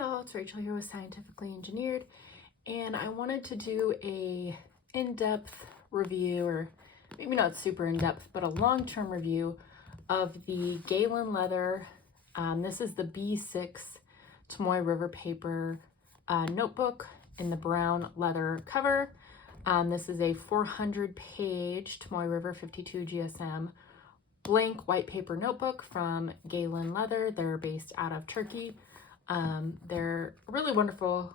y'all, it's Rachel here with Scientifically Engineered, and I wanted to do a in-depth review, or maybe not super in-depth, but a long-term review of the Galen leather. This is the B6 Tomoe River paper notebook in the brown leather cover. This is a 400-page Tomoe River 52 GSM blank white paper notebook from Galen Leather. They're based out of Turkey. They're a really wonderful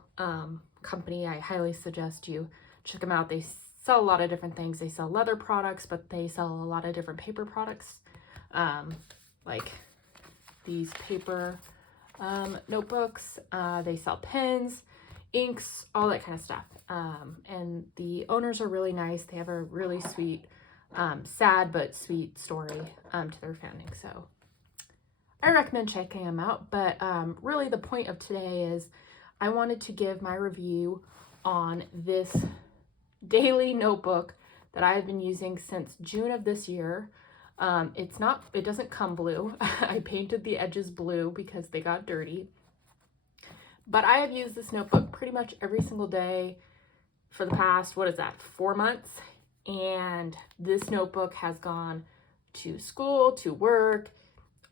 company. I highly suggest you check them out. They sell a lot of different things. They sell leather products, but they sell a lot of different paper products, like these paper notebooks. They sell pens, inks, all that kind of stuff. And the owners are really nice. They have a really sweet, sad but sweet story to their founding. So I recommend checking them out, but really the point of today is I wanted to give my review on this daily notebook that I've been using since June of this year. It doesn't come blue. I painted the edges blue because they got dirty, but I have used this notebook pretty much every single day for the past, 4 months. And this notebook has gone to school, to work,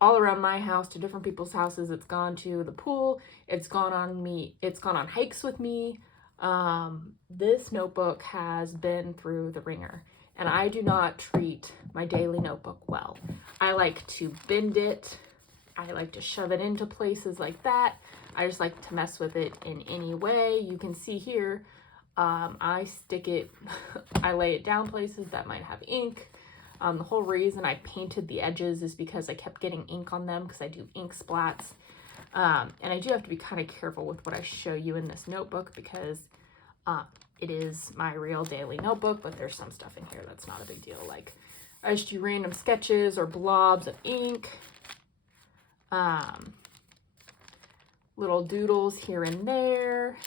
all around my house, to different people's houses. It's gone to the pool. It's gone on hikes with me. This notebook has been through the ringer, and I do not treat my daily notebook well. I like to bend it. I like to shove it into places like that. I just like to mess with it in any way. You can see here, I stick it, I lay it down places that might have ink. The whole reason I painted the edges is because I kept getting ink on them because I do ink splats. And I do have to be kind of careful with what I show you in this notebook because it is my real daily notebook, but there's some stuff in here that's not a big deal. Like I just do random sketches or blobs of ink, little doodles here and there,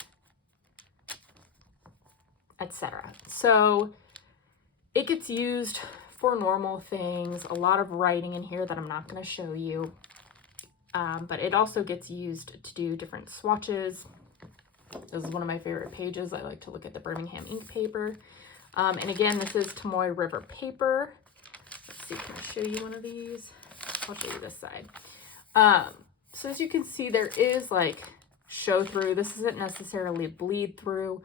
etc. So it gets used for normal things, a lot of writing in here that I'm not going to show you, but it also gets used to do different swatches. This is one of my favorite pages. I like to look at the Birmingham ink paper. And again, this is Tomoe River paper. Let's see, can I show you one of these? I'll show you this side. So as you can see, there is like show through. This isn't necessarily bleed through,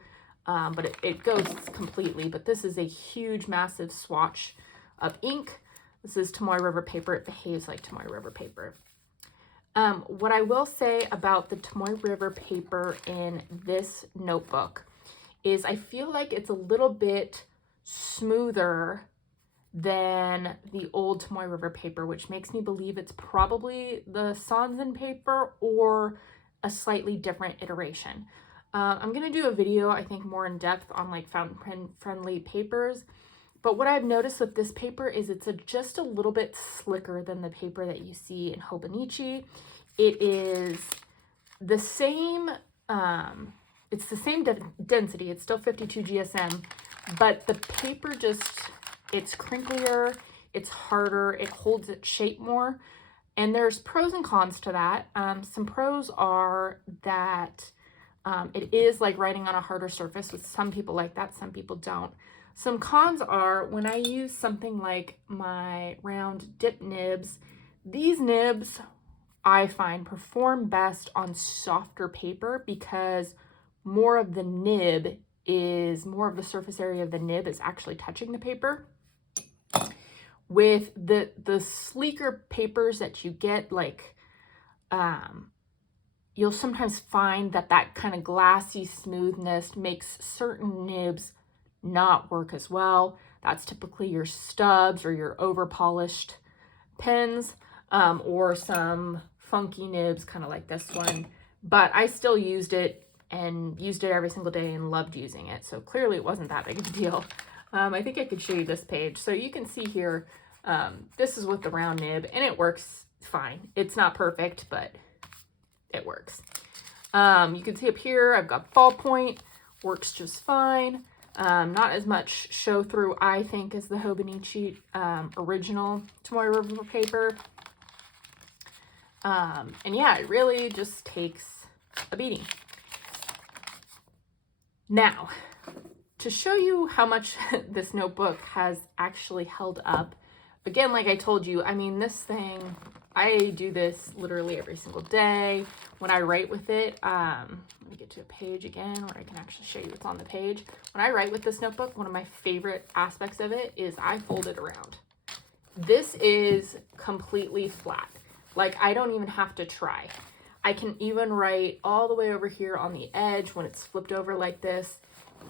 but it goes completely. But this is a huge, massive swatch of ink. This is Tomoe River paper. It behaves like Tomoe River paper. What I will say about the Tomoe River paper in this notebook is I feel like it's a little bit smoother than the old Tomoe River paper, which makes me believe it's probably the Sanzen paper or a slightly different iteration. I'm going to do a video, I think, more in depth on like fountain pen friendly papers. But what I've noticed with this paper is it's just a little bit slicker than the paper that you see in Hobonichi. It is the same, it's the same density. It's still 52 GSM, but the paper it's crinklier, it's harder, it holds its shape more. And there's pros and cons to that. Some pros are that it is like writing on a harder surface, with some people like that, some people don't. Some cons are when I use something like my round dip nibs, these nibs I find perform best on softer paper because more of the surface area of the nib is actually touching the paper. With the sleeker papers that you get, like, you'll sometimes find that kind of glassy smoothness makes certain nibs not work as well. That's typically your stubs or your over polished pens, or some funky nibs kind of like this one, but I still used it every single day and loved using it, so clearly it wasn't that big of a deal. I think I could show you this page. So you can see here, this is with the round nib and it works fine. It's not perfect, but it works. You can see up here I've got ballpoint, works just fine. Not as much show through, I think, as the Hobonichi original Tomoe River paper. And yeah, it really just takes a beading. Now, to show you how much this notebook has actually held up, again, like I told you, I mean, this thing, I do this literally every single day. When I write with it, let me get to a page again where I can actually show you what's on the page. When I write with this notebook, one of my favorite aspects of it is I fold it around. This is completely flat. Like, I don't even have to try. I can even write all the way over here on the edge when it's flipped over like this,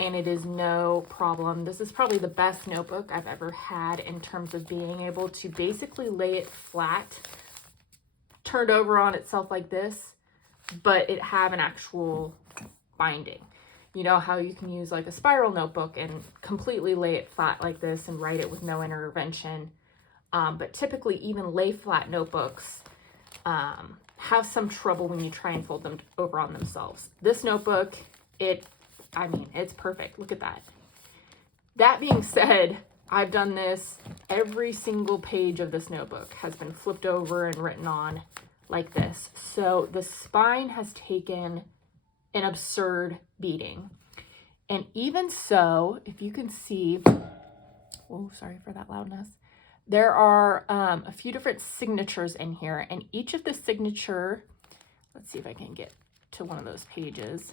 and it is no problem. This is probably the best notebook I've ever had in terms of being able to basically lay it flat, turned over on itself like this, but it have an actual binding. You know how you can use like a spiral notebook and completely lay it flat like this and write it with no intervention. But typically even lay flat notebooks have some trouble when you try and fold them over on themselves. This notebook, I mean, it's perfect. Look at that. That being said, I've done this. Every single page of this notebook has been flipped over and written on like this. So the spine has taken an absurd beating. And even so, if you can see, oh, sorry for that loudness. There are a few different signatures in here, and each of the signature, let's see if I can get to one of those pages.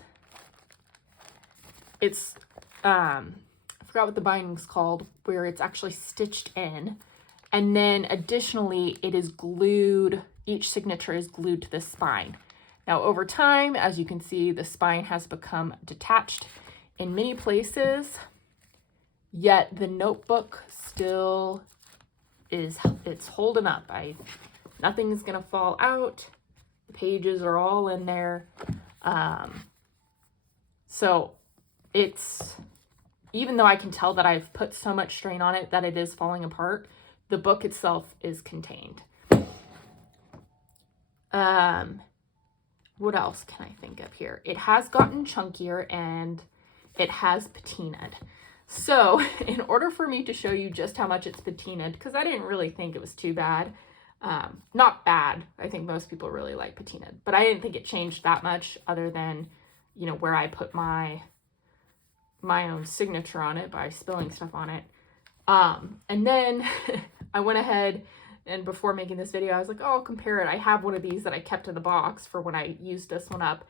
It's, I forgot what the binding's called, where it's actually stitched in. And then additionally, it is glued, each signature is glued to the spine. Now over time, as you can see, the spine has become detached in many places, yet the notebook still it's holding up. Nothing's gonna fall out. The pages are all in there. So it's, even though I can tell that I've put so much strain on it that it is falling apart, the book itself is contained. What else can I think of here? It has gotten chunkier and it has patinaed. So in order for me to show you just how much it's patinaed, because I didn't really think it was too bad, not bad. I think most people really like patinaed, but I didn't think it changed that much other than, you know, where I put my own signature on it by spilling stuff on it. And then I went ahead and before making this video, I was like, oh, I'll compare it. I have one of these that I kept in the box for when I used this one up,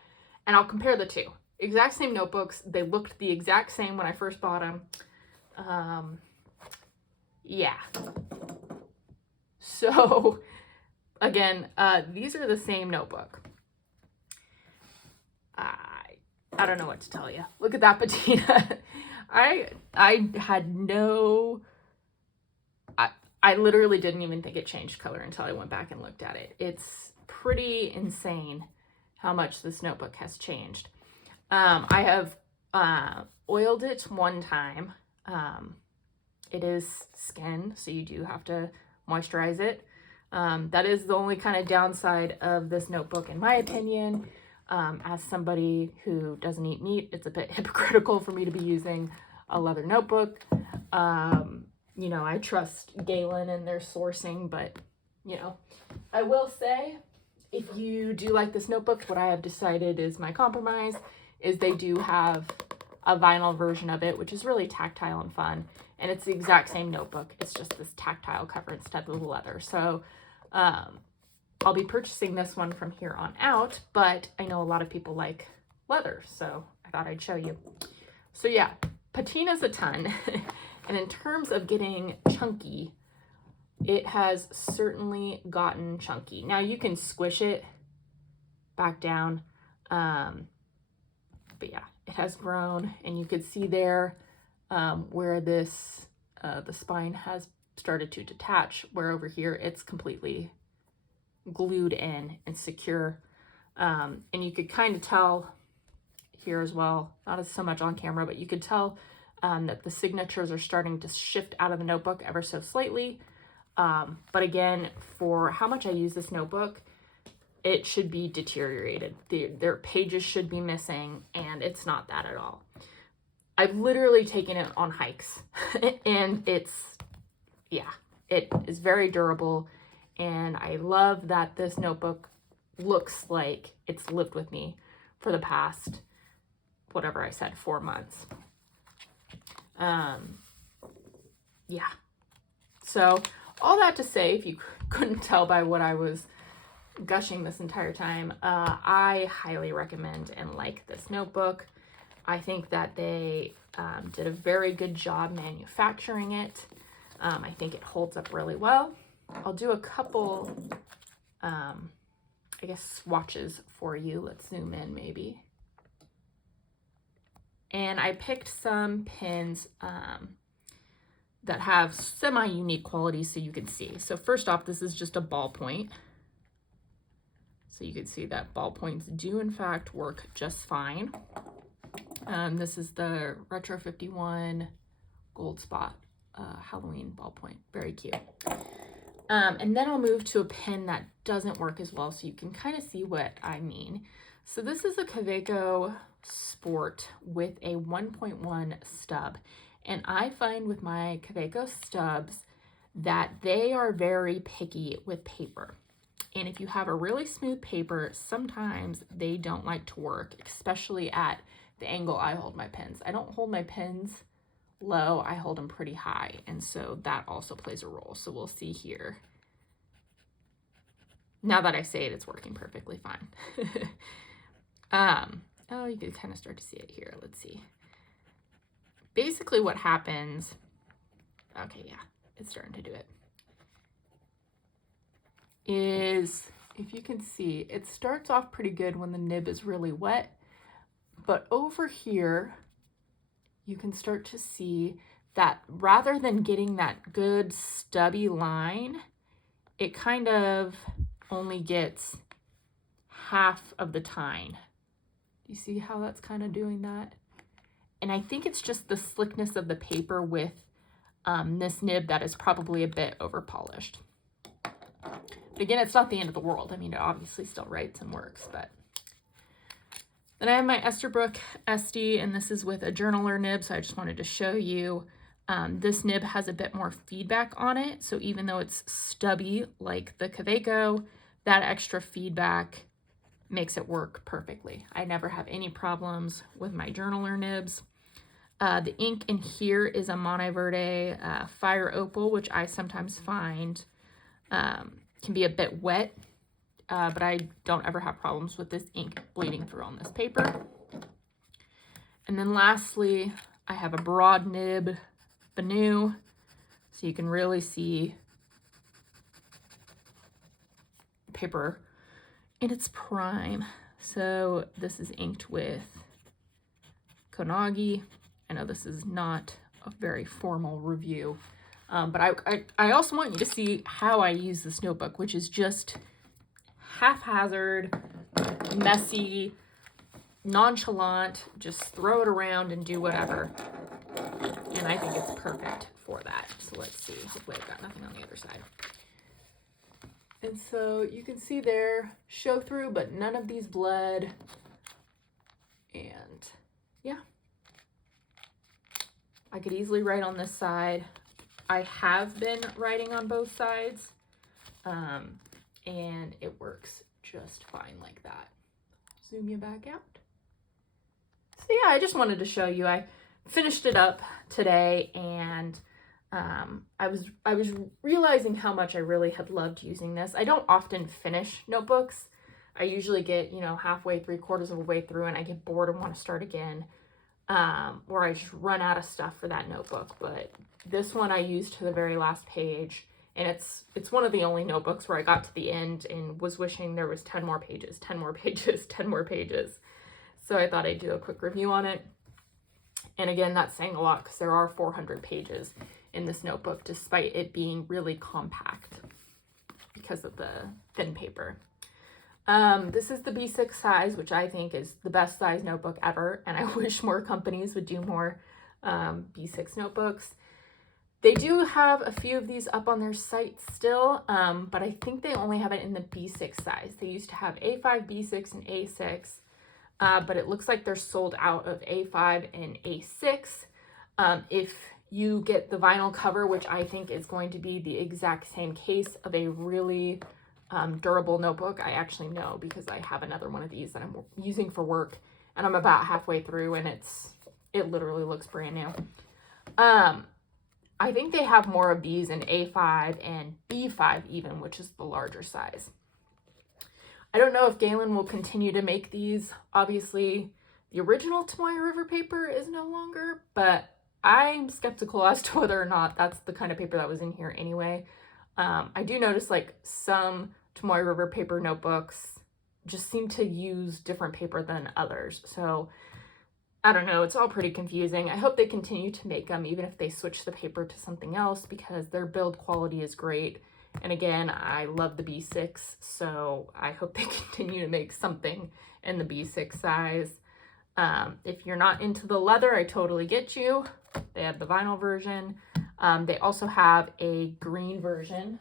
and I'll compare the two. Exact same notebooks. They looked the exact same when I first bought them. Yeah. So again, these are the same notebook. I don't know what to tell you. Look at that patina. I had no, I literally didn't even think it changed color until I went back and looked at it. It's pretty insane how much this notebook has changed. I have oiled it one time. It is skin, so you do have to moisturize it. That is the only kind of downside of this notebook, in my opinion. As somebody who doesn't eat meat, it's a bit hypocritical for me to be using a leather notebook. You know, I trust Galen and their sourcing, but, you know, I will say, if you do like this notebook, what I have decided is my compromise is they do have a vinyl version of it, which is really tactile and fun. And it's the exact same notebook. It's just this tactile cover instead of the leather. So I'll be purchasing this one from here on out, but I know a lot of people like leather, so I thought I'd show you. So yeah, patina's a ton. And in terms of getting chunky, it has certainly gotten chunky. Now you can squish it back down, but yeah, it has grown, and you could see there where this, the spine has started to detach, where over here it's completely glued in and secure. And you could kind of tell here as well, not as so much on camera, but you could tell that the signatures are starting to shift out of the notebook ever so slightly. But again, for how much I use this notebook, it should be deteriorated. Their pages should be missing, and it's not that at all. I've literally taken it on hikes and it's, yeah, it is very durable. And I love that this notebook looks like it's lived with me for the past, whatever I said, 4 months. Yeah. So all that to say, if you couldn't tell by what I was gushing this entire time, I highly recommend and like this notebook. I think that they did a very good job manufacturing it. I think it holds up really well. I'll do a couple, I guess, swatches for you. Let's zoom in maybe. And I picked some pins that have semi-unique qualities so you can see. So first off, this is just a ballpoint. So you can see that ballpoints do in fact work just fine. This is the Retro 51 Gold Spot Halloween ballpoint. Very cute. And then I'll move to a pen that doesn't work as well so you can kind of see what I mean. So this is a Kaweco Sport with a 1.1 stub. And I find with my Kaweco stubs that they are very picky with paper. And if you have a really smooth paper, sometimes they don't like to work, especially at the angle I hold my pens. I don't hold my pens low, I hold them pretty high. And so that also plays a role. So we'll see here. Now that I say it, it's working perfectly fine. Oh, you can kind of start to see it here. Let's see. Basically what happens, okay, yeah, it's starting to do it, is, if you can see, it starts off pretty good when the nib is really wet, but over here, you can start to see that rather than getting that good stubby line, it kind of only gets half of the tine. You see how that's kind of doing that? And I think it's just the slickness of the paper with this nib that is probably a bit over polished. But again, it's not the end of the world. I mean, it obviously still writes and works, but. Then I have my Esterbrook SD, and this is with a journaler nib, so I just wanted to show you. This nib has a bit more feedback on it, so even though it's stubby like the Kaweco, that extra feedback makes it work perfectly. I never have any problems with my journaler nibs. The ink in here is a Monteverde Fire Opal, which I sometimes find can be a bit wet, but I don't ever have problems with this ink bleeding through on this paper. And then lastly, I have a broad nib Banu, so you can really see paper in its prime. So this is inked with Konagi. I know this is not a very formal review, but I also want you to see how I use this notebook, which is just haphazard, messy, nonchalant, just throw it around and do whatever. And I think it's perfect for that. So let's see. Hopefully I've got nothing on the other side. And so you can see there, show through, but none of these bled. And yeah, I could easily write on this side. I have been writing on both sides, and it works just fine like that. Zoom you back out. So yeah, I just wanted to show you. I finished it up today, and I was realizing how much I really had loved using this. I don't often finish notebooks. I usually get, halfway, 3/4 of the way through, and I get bored and want to start again, or I just run out of stuff for that notebook. But this one I used to the very last page, and it's one of the only notebooks where I got to the end and was wishing there was 10 more pages, 10 more pages, 10 more pages. So I thought I'd do a quick review on it. And again, that's saying a lot because there are 400 pages in this notebook, despite it being really compact because of the thin paper. This is the B6 size, which I think is the best size notebook ever, and I wish more companies would do more B6 notebooks. They do have a few of these up on their site still, but I think they only have it in the B6 size. They used to have A5, B6, and A6, but it looks like they're sold out of A5 and A6. If you get the vinyl cover, which I think is going to be the exact same case of a really durable notebook. I actually know because I have another one of these that I'm using for work, and I'm about halfway through, and it literally looks brand new. I think they have more of these in A5 and B5 even, which is the larger size. I don't know if Galen will continue to make these. Obviously, the original Tomoe River paper is no longer, but I'm skeptical as to whether or not that's the kind of paper that was in here anyway. I do notice like some Tomoe River paper notebooks just seem to use different paper than others. So I don't know, it's all pretty confusing. I hope they continue to make them even if they switch the paper to something else, because their build quality is great. And again, I love the B6, so I hope they continue to make something in the B6 size. If you're not into the leather, I totally get you. They have the vinyl version. They also have a green version,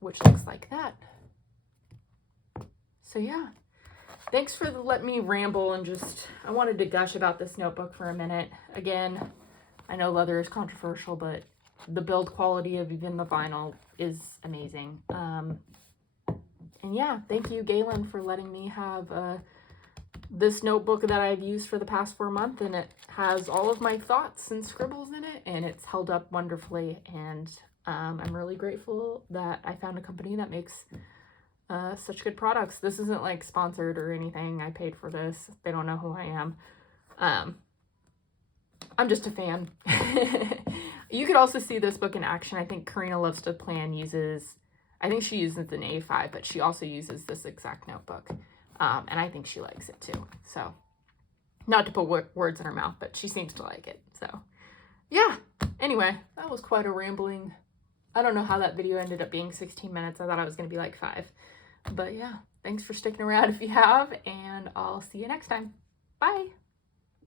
which looks like that. So yeah, thanks for letting me ramble and I wanted to gush about this notebook for a minute. Again, I know leather is controversial, but the build quality of even the vinyl is amazing. And yeah, thank you, Galen, for letting me have this notebook that I've used for the past 4 months, and it has all of my thoughts and scribbles in it, and it's held up wonderfully. And I'm really grateful that I found a company that makes such good products. This isn't like sponsored or anything. I paid for this. They don't know who I am. I'm just a fan. You could also see this book in action. I think Karina Loves to Plan I think she uses an A5, but she also uses this exact notebook. And I think she likes it too. So, not to put words in her mouth, but she seems to like it. So, yeah. Anyway, that was quite a rambling. I don't know how that video ended up being 16 minutes. I thought it was going to be like 5. But yeah, thanks for sticking around if you have, and I'll see you next time. Bye.